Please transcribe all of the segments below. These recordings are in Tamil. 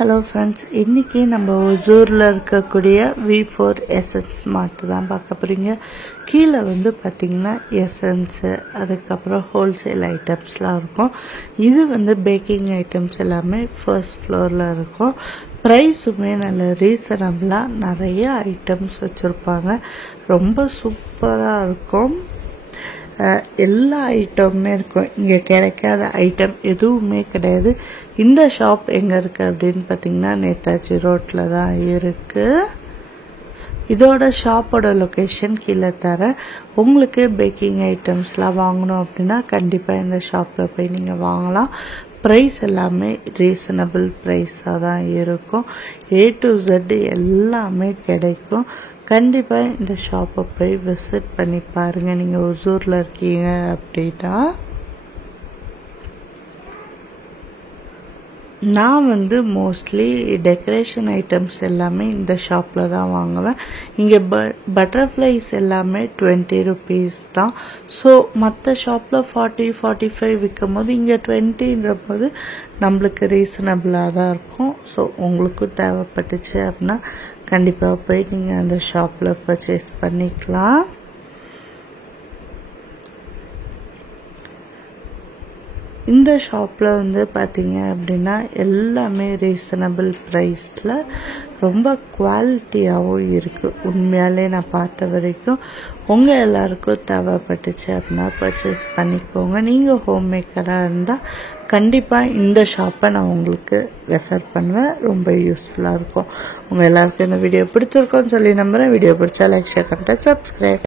ஹலோ ஃப்ரெண்ட்ஸ், இன்றைக்கி நம்ம ஒசூரில் இருக்கக்கூடிய V4 எசன்ஸ் மார்ட் தான் பார்க்க போகிறீங்க. கீழே பார்த்திங்கன்னா எசன்ஸு, அதுக்கப்புறம் ஹோல்சேல் ஐட்டம்ஸ்லாம் இருக்கும். இது பேக்கிங் ஐட்டம்ஸ் எல்லாமே ஃபர்ஸ்ட் ஃப்ளோரில் இருக்கும். ப்ரைஸுமே நல்ல ரீசனபிளாக நிறைய ஐட்டம்ஸ் வச்சுருப்பாங்க. ரொம்ப சூப்பராக இருக்கும். எல்லா ஐட்டமுமே இருக்கும். இங்கே கிடைக்காத ஐட்டம் எதுவுமே கிடையாது. இந்த ஷாப் எங்கே இருக்குது அப்படின்னு பார்த்தீங்கன்னா நேதாஜி ரோட்டில் தான் இருக்குது. இதோட ஷாப்போட லொக்கேஷன் கீழே தரேன். உங்களுக்கு பேக்கிங் ஐட்டம்ஸ்லாம் வாங்கணும் அப்படின்னா கண்டிப்பாக இந்த ஷாப்பில் போய் நீங்கள் வாங்கலாம். ப்ரைஸ் எல்லாமே ரீசனபிள் ப்ரைஸாக தான் இருக்கும். A to Z எல்லாமே கிடைக்கும். கண்டிப்பாக இந்த ஷாப்பை போய் விசிட் பண்ணி பாருங்கள். நீங்கள் ஒசூரில் இருக்கீங்க அப்படின்னா. நான் மோஸ்ட்லி டெக்கரேஷன் ஐட்டம்ஸ் எல்லாமே இந்த ஷாப்பில் தான் வாங்குவேன். இங்கே பட்டர்ஃப்ளைஸ் எல்லாமே 20 rupees தான். ஸோ மற்ற ஷாப்பில் 40-45 விற்கும் போது இங்கே 20ன்ற போது நம்மளுக்கு ரீசனபிளாக தான் இருக்கும். ஸோ உங்களுக்கும் தேவைப்பட்டுச்சு அப்படின்னா கண்டிப்பாக போய் நீங்கள் அந்த ஷாப்பில் பர்ச்சேஸ் பண்ணிக்கலாம். இந்த ஷாப்பில் பார்த்தீங்க அப்படின்னா எல்லாமே ரீசனபிள் ப்ரைஸில் ரொம்ப குவாலிட்டியாகவும் இருக்குது. உண்மையாலே நான் பார்த்த வரைக்கும் உங்கள் எல்லாருக்கும் தேவைப்பட்டுச்சு அப்படின்னா பர்ச்சேஸ் பண்ணிக்கோங்க. நீங்கள் ஹோம் மேக்கராக இருந்தால் கண்டிப்பாக இந்த ஷாப்பை நான் உங்களுக்கு ரெஃபர் பண்ணுவேன். ரொம்ப யூஸ்ஃபுல்லாக இருக்கும். உங்கள் எல்லாருக்கும் இந்த வீடியோ பிடிச்சிருக்கோன்னு சொல்லி நம்புகிறேன். வீடியோ பிடிச்சா லைக், ஷேர், கமெண்ட், சப்ஸ்கிரைப்.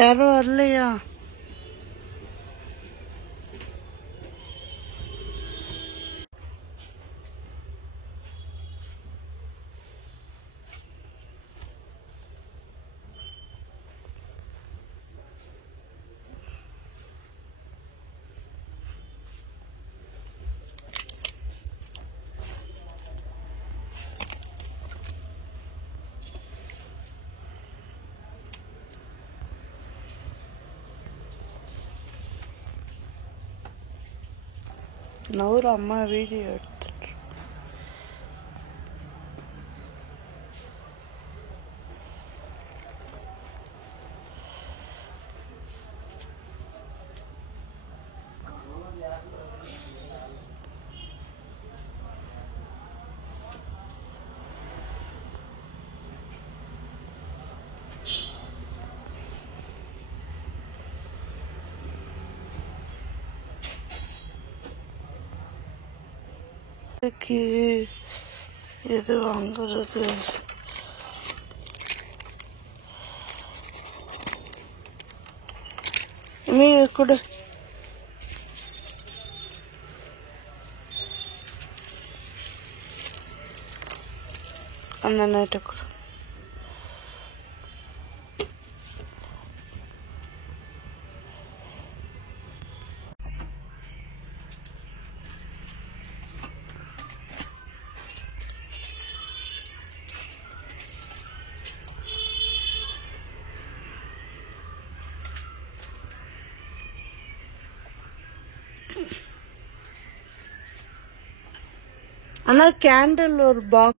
யாரும் வரலையா? நான் ஒரு அம்மா வீடியோ எடுத்துட்டு எது வாங்குறது? இது கூட அந்த நைட்டை கூட ஆனால் கேண்டில் ஒரு பாக்ஸ்